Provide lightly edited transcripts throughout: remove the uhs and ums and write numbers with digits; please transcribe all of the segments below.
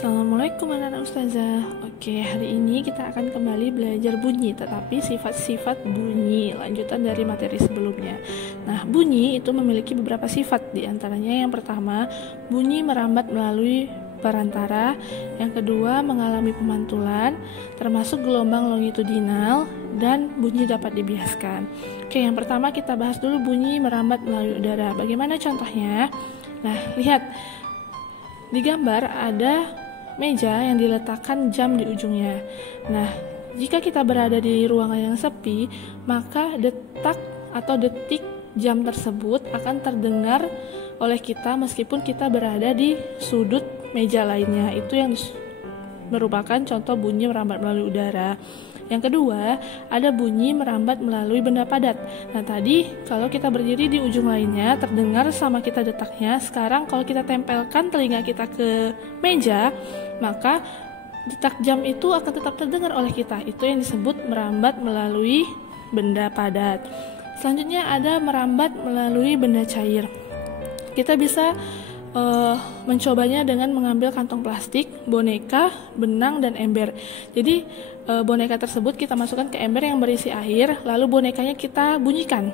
Assalamualaikum anak-anak ustazah. Oke, hari ini kita akan kembali belajar bunyi, tetapi sifat-sifat bunyi, lanjutan dari materi sebelumnya. Nah, bunyi itu memiliki beberapa sifat, di antaranya yang pertama, bunyi merambat melalui perantara, yang kedua mengalami pemantulan, termasuk gelombang longitudinal, dan bunyi dapat dibiaskan. Oke, yang pertama kita bahas dulu bunyi merambat melalui udara. Bagaimana contohnya? Nah, lihat. Di gambar ada meja yang diletakkan jam di ujungnya. Nah, jika kita berada di ruangan yang sepi, maka detak atau detik jam tersebut akan terdengar oleh kita meskipun kita berada di sudut meja lainnya. Itu yang merupakan contoh bunyi merambat melalui udara. Yang kedua, ada bunyi merambat melalui benda padat. Nah, tadi kalau kita berdiri di ujung lainnya, terdengar sama kita detaknya. Sekarang kalau kita tempelkan telinga kita ke meja, maka detak jam itu akan tetap terdengar oleh kita. Itu yang disebut merambat melalui benda padat. Selanjutnya ada merambat melalui benda cair. Kita bisa mencobanya dengan mengambil kantong plastik, boneka, benang, dan ember. Jadi boneka tersebut kita masukkan ke ember yang berisi air, lalu bonekanya kita bunyikan.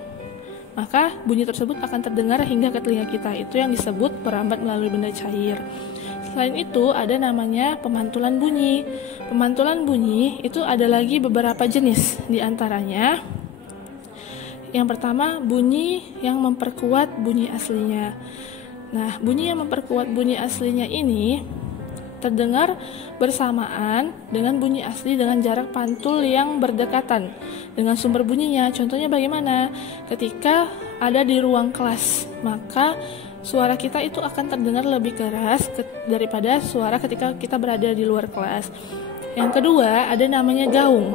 Maka bunyi tersebut akan terdengar hingga ke telinga kita. Itu yang disebut merambat melalui benda cair. Selain itu ada namanya pemantulan bunyi. Pemantulan bunyi itu ada lagi beberapa jenis. Di antaranya yang pertama, bunyi yang memperkuat bunyi aslinya. Nah, bunyi yang memperkuat bunyi aslinya ini terdengar bersamaan dengan bunyi asli dengan jarak pantul yang berdekatan dengan sumber bunyinya. Contohnya bagaimana? Ketika ada di ruang kelas, maka suara kita itu akan terdengar lebih keras daripada suara ketika kita berada di luar kelas. Yang kedua, ada namanya gaung.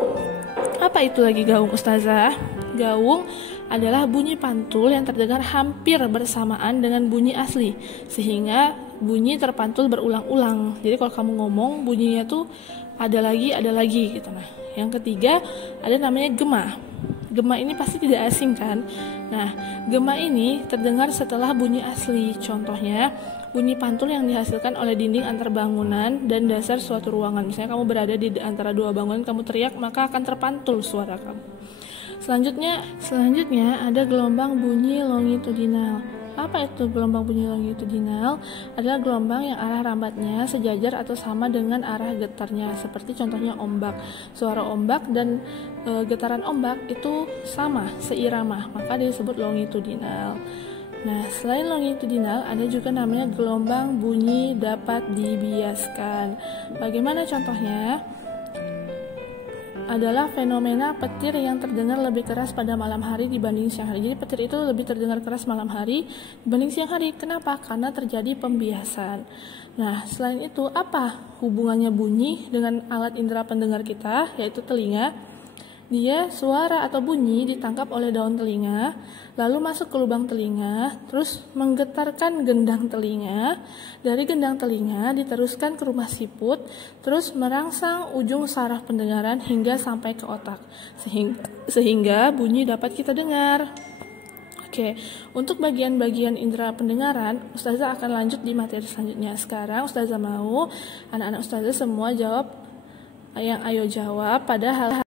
Apa itu lagi gaung, Ustazah? Gaung adalah bunyi pantul yang terdengar hampir bersamaan dengan bunyi asli, sehingga bunyi terpantul berulang-ulang. Jadi kalau kamu ngomong, bunyinya tuh ada lagi gitu. Nah, yang ketiga ada namanya gema. Gema ini pasti tidak asing kan? Nah, gema ini terdengar setelah bunyi asli. Contohnya, bunyi pantul yang dihasilkan oleh dinding antar bangunan dan dasar suatu ruangan. Misalnya kamu berada di antara dua bangunan, kamu teriak, maka akan terpantul suara kamu. Selanjutnya ada gelombang bunyi longitudinal. Apa itu gelombang bunyi longitudinal? Adalah gelombang yang arah rambatnya sejajar atau sama dengan arah getarnya. Seperti contohnya ombak. Suara ombak dan getaran ombak itu sama, seirama, maka disebut longitudinal. Nah, selain longitudinal, ada juga namanya gelombang bunyi dapat dibiaskan. Bagaimana contohnya? Adalah fenomena petir yang terdengar lebih keras pada malam hari dibanding siang hari. Jadi petir itu lebih terdengar keras malam hari dibanding siang hari. Kenapa? Karena terjadi pembiasan. Nah, selain itu, apa hubungannya bunyi dengan alat indera pendengar kita, yaitu telinga? Dia suara atau bunyi ditangkap oleh daun telinga, lalu masuk ke lubang telinga, terus menggetarkan gendang telinga. Dari gendang telinga diteruskan ke rumah siput, terus merangsang ujung saraf pendengaran hingga sampai ke otak, sehingga bunyi dapat kita dengar. Oke, untuk bagian-bagian indera pendengaran, Ustazah akan lanjut di materi selanjutnya. Sekarang Ustazah mau anak-anak Ustazah semua jawab pada hal